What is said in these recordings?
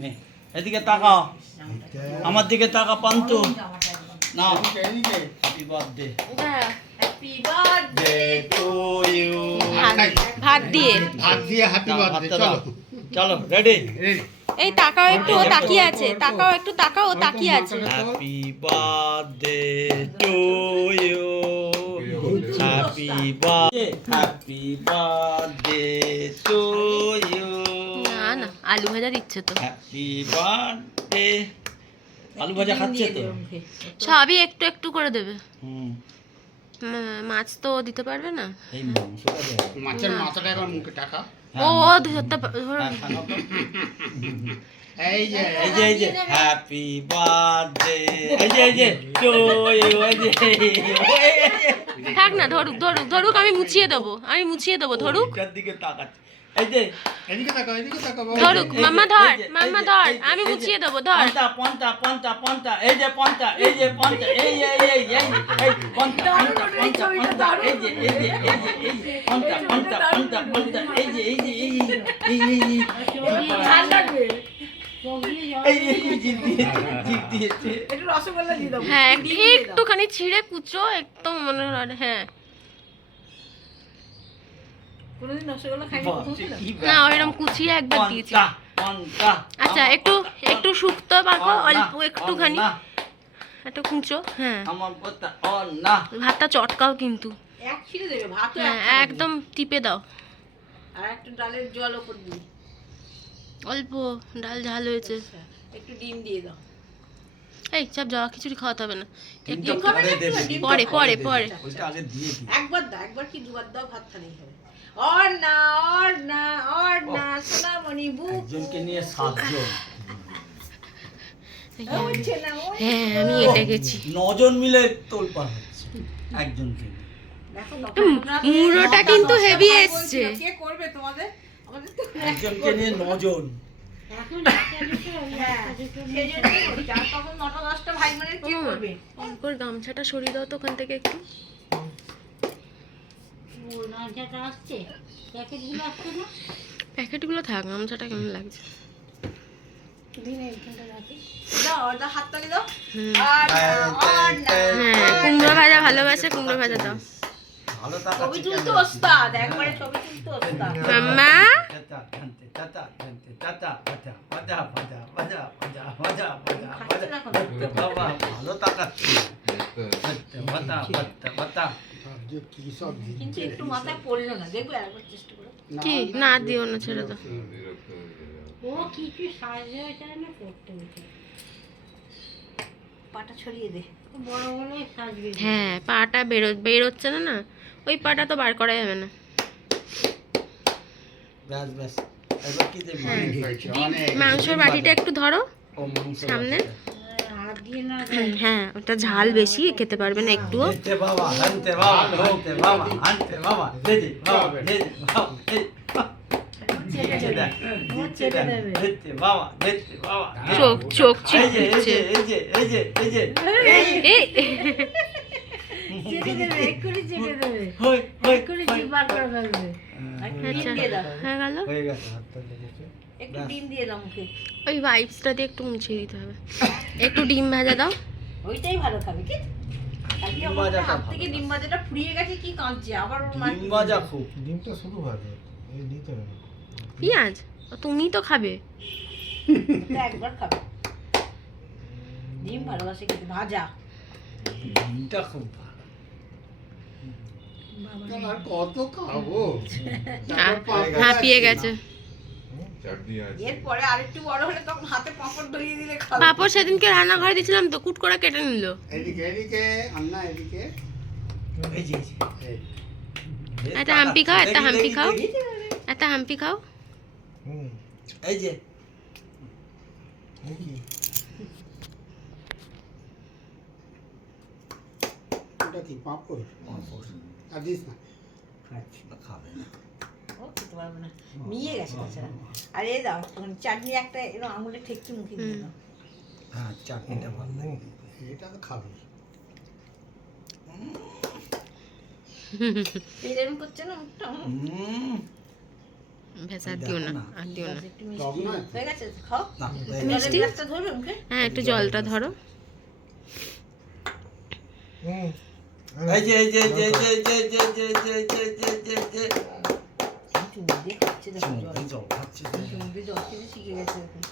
নে এদিকে তাকাও, আমার দিকে তাকা পান্তু না। Happy birthday, happy birthday to you. ভাত দিয়ে হ্যাপি বার্থডে। চলো চলো রেডি। এই তাকাও একটু, ও তাকিয়ে আছে, তাকাও একটু, তাকাও, ও তাকিয়ে আছে। Happy birthday to you, happy birthday, happy birthday to you. না না, আলু ভাজা দিচ্ছে তো। Happy birthday. আলু ভাজা খাচ্ছে তো। সবই একটু একটু করে দেবে। হুম, মাছ তো দিতে পারবে না। এই মাংসটা দে। মাছের মাথাটা একবার মুখে টাকা। ও ধরতে হ্যাঁ, খাও তো। এই যে এই যে হ্যাপি বার্থডে, এই যে টু ইউ, এই যে থাক না, ধরুক ধরুক ধরুক, আমি মুছিয়ে দেবো, আমি মুছিয়ে দেবো, ধরুক ওইটার দিকে তাকাচ্ছে। এই যে এদিকে তাকাও, এদিকে তাকাও বাবা। ধরুক, মাম্মা ধর, মাম্মা ধর, আমি মুছিয়ে দেবো, ধর। পন্তা পন্তা পন্তা পন্তা, এই যে পন্তা, এই যে পন্তা, এই পন্তা পন্তা পন্তা পন্তা, এই যে পন্তা পন্তা পন্তা পন্তা, এই যে ভাল লাগবে জিভ দিয়েছে। একটু রসগোল্লা দিয়ে দাও। হ্যাঁ একটুখানি ছিঁড়ে কুচো, একদম মনে হয়। হ্যাঁ কোনোদিন রসগোল্লা খাইনি, প্রথম ছিল। না, ওইরকম কুচিয়ে একবার দিয়েছি। পন্তা পন্তা। আচ্ছা একটু একটু শুক্তো মাখো, অল্প একটুখানি, একটু কুচো। হ্যাঁ আমার পন্তা ও না। ভাতটা চটকাও কিন্তু। এক ছিঁড়ে দেবে ভাত, হ্যাঁ একদম টিপে দাও। আর একটু ডালের জল ওপর দিই। অল্প ডাল ঝাল হয়েছে। একটু ডিম দিয়ে দাও। এই সব যাওয়া খিচুড়ি খাওয়াতে হবে না, ডিমটা একটু পরে দেবে, ডিমটা পরে পরে দেবে। পরে। ওইটা আগে দিয়ে দিই। একবার দাও, একবার কি দুবার দাও, ভাত খানেই হবে। আর না আর না আর না, সোনামণি বুক একজনকে নিয়ে 7 জন, হচ্ছে না, হ্যাঁ আমি এটা গেছি। 9 জন মিলে তোলপাড় হচ্ছে একজনকে নিয়ে। দেখো মুড়োটা কিন্তু হেভি এসছে। কে করবে তোমাদের? আমাদের তো একজনকে নিয়ে 9 জন। হ্যাঁ, সেজন্যই বলছি, আর তখন 9টা 10টা ভাই বোনের কে করবে? অল্পর গামছাটা সরিয়ে দাও তো ওখান থেকে একটু। প্যাকেটগুলো থাক, গামছাটা কেমন লাগছে। দাও, ওর দাও, হাততালি দাও। হুম। আর না, আর না। হ্যাঁ কুমড়ো ভাজা ভালোবাসে, কুমড়ো ভাজা দাও। ভালো টাকা ছবি তুলতে ওস্তাদ, একবারে ছবি তুলতে ওস্তাদ। মাম্মা টাটা টানতে টাটা টানতে টাটা ভাজা ভাজা ভাজা ভাজা ভাজা ভাজা ভাজা খাচ্ছে না এখন। বাবা ভালো তাকাচ্ছি। ভাতা ভাতা ভাতা। যে কি সব কিন্তু একটু মাথায় পড়লো না, দেখবে একবার চেষ্টা করো। কি না দিও না, ছেড়ে দাও। ও কিছু সাহায্য চায় না করতে হচ্ছে, পাটা ছড়িয়ে দে, বড় বড় সাজবে। হ্যাঁ পাটা বেরোচ্ছে না, না ওই পাটা তো বার করা যাবে না। ব্যাস ব্যাস, এবার কি দেব? অনেক মাংসের বাটিটা একটু ধরো ও মাংস সামনে। হাত দিয়ে না, হ্যাঁ ওটা ঝাল বেশি, খেতে পারবে না একটুও। হানতে বাবা হানতে বাবা হানতে বাবা হানতে বাবা, দে দে বাবা দে দে বাবা দে। দিচ্ছে দেখ, দিচ্ছে দেখ, দিচ্ছে বাবা, দিচ্ছে বাবা। চোখ চোখ এই যে এই চিপছে। যে এই যে এই যে এই যে এই চেটে দেবে, এক্ষুনি চেটে দেবে, হই হই এক্ষুনি জিভ বার করে ফেলবে। একটু ডিম আচ্ছা দিয়ে দাও, হয়ে গেল। হয়ে গেছে, হাতটা লেগেছে। একটু ডিম দিয়ে দাও মুখে। ওই ভাইবসটা দিয়ে একটু মুছিয়ে দিতে হবে। একটু ডিম ভাজা দাও। ওইটাই ভালো খাবে কি? আজকে ডিম আমার ভাজাটা হাত ভালো। থেকে ডিম ভাজাটা ফুরিয়ে গেছে, কি কাঁদছে আবার ওর মা। ডিম ভাজা খুব। ডিমটা শুধু ভাজে এই নিতে হবে। পেঁয়াজ তুমি তো খাবে। এটা একবার খাবে, ডিম ভালোবাসে খেতে, ভাজা। ডিমটা খুব ভালো। আর কত খাবো? হাঁপিয়ে গেছে। এরপরে আরেকটু বড় হলে তখন হাতে পাঁপড় ধরিয়ে দিলে খাবে। পাপড় সেদিনকে রান্নাঘরে দিয়েছিলাম তো, কুট করে কেটে নিল। এদিকে এদিকে আন্না এদিকে এই যে এই যে। একটা হাম্পি খাও, একটা দেখি, হাম্পি দেখি, খাও, দেখি। একটা হাম্পি খাও। এই যে এটা কি পাঁপড়? আর দিস না। খাচ্ছি না, খাবে না। ও খেতে পারবে না, মিয়ে গেছে তাছাড়া। আর এই দাও চাটনি একটা, এরকম আঙুলে ঠেকতে মুখে দিয়ে দাও। হ্যাঁ চাটনিটা ভালো লাগে। এটা তো খাবি। এরকম করছে না মুখটা। হুম ব্যাস আর দিও না, আর দিও না। একটু মিষ্টি হয়ে গেছে, খাও। না, জলের গ্লাসটা ধরবে মুখে? হ্যাঁ একটু জলটা ধরো। এই যে এই যে এই যে এই যে এই যে এই যে এই যে এই যে এই যে চুমুক দিয়ে খাচ্ছে দেখো জল। চুমুকে জল খাচ্ছে রে। চুমুক দিয়ে জল খেতে শিখে গেছে এখন।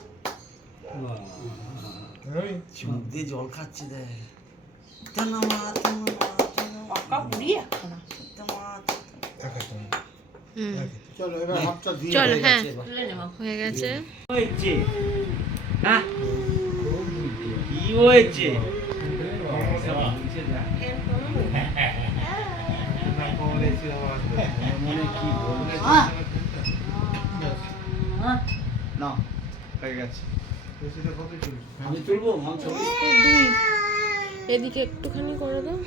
চুমুক দিয়ে জল খাচ্ছে রে। টানা মা, টানা মা, টানা মা, পাকা বুড়ি একখানা। টানা মা, টানা মা। হুম চলো এবার হাতটা দিয়ে চলো, হ্যাঁ তুলে নে মা। হয়ে গেছে। হয়েছে হ্যাঁ কি হয়েছে না হয়ে গেছে আমি তুলবো মাংস দুই এদিকে একটুখানি করে দাও।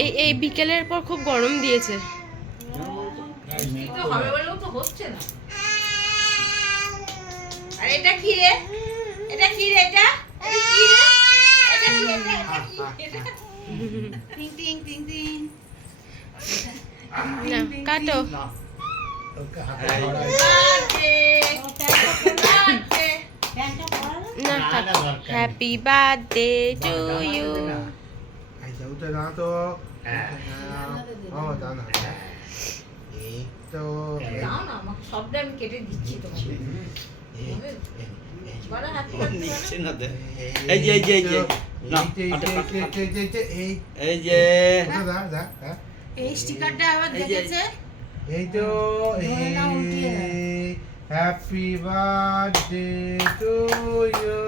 এই এই বিকেলের পর খুব গরম দিয়েছে। তো হবে বলেও তো হচ্ছে না। আর এটা কি রে? এটা কি রে এটা? এটা কি রে? এটা কি এটা? এটা কি? টিং টিং টিং টিং। না কাটো। না ওকে হাতে এই। ধরাই বার্থডে। না হ্যাপি বার্থডে টু ইউ। আচ্ছা ওটা না তো ও দাও না এই তো দাও না আমাকে সবটা আমি কেটে দিচ্ছি তোমাকে। বলো happy birthday নিচ্ছে না দে এই যে এই যে এই যে না এই যে এই স্টিকারটা আবার এই যে দেখেছে। এই তো হ্যাপি বার্থডে টু ইউ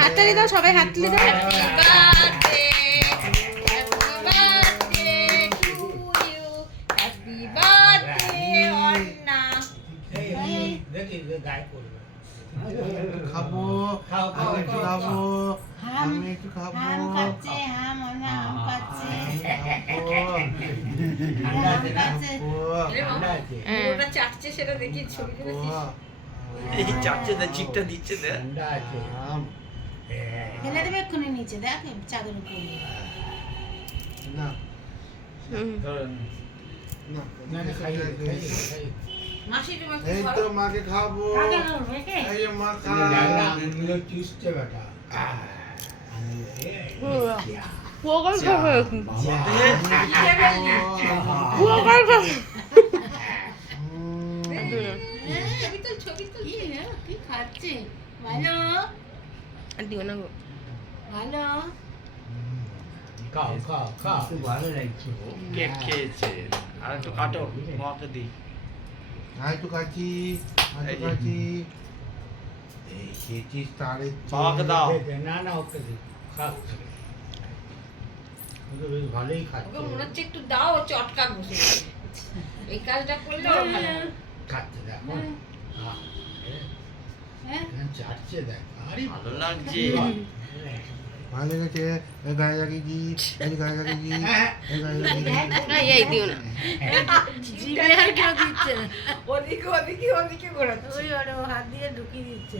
হাততালি দাও, সবাই হাততালি দাও। Happy birthday. Happy birthday to you. Happy birthday Anna. খাবো আমি একটু খাবো আমি একটু খাবো ওটা চাটছে সেটা দেখি ছবি তুলেছিস। এই চাচ্ছে না চিকটা দিচ্ছে দে ফেলে দেবে এক্ষুনি নিচে দেখ চাদর উপরে না হুম। না মাসি তুমি এই একটু তো ধরো। মাকে খাবো এই যে মা খা পোকার খাবে এখন। কি ফেললি? পোকার খাবে। ছবি তুল ছবি তুল। কি রে কি খাচ্ছে ভালো আর দিও না গো। ভালো কেক খেয়েছে আর একটু কাটো মাকে দি আর একটু খাচ্ছি আর একটু খাচ্ছি এই খেয়েছিস তারে বাবাকে দাও ওকে মনে হচ্ছে একটু দাও ও চটকা বসে গেছে। এই কাজটা করলে ওর ভালো হবে। হ্যাঁ ভালো লাগছে ভালো গেছে এই গায়ে লাগিয়েছি এই গায়ে লাগিয়েছি এই গায়ে লাগিয়েছি এই দিও না। জিভে আর কেউ দিচ্ছে না ওদিকে ওদিকে ওদিকে ঘোরাচ্ছে। ওই ওর হাত দিয়ে ঢুকিয়ে দিচ্ছে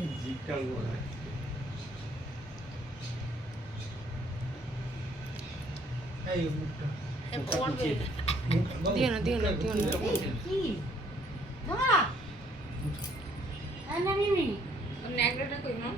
পড়বে। দিও না দিও না দিও না। কি দাঁড়া না মিমি ওর ন্যাকড়াটা কই না?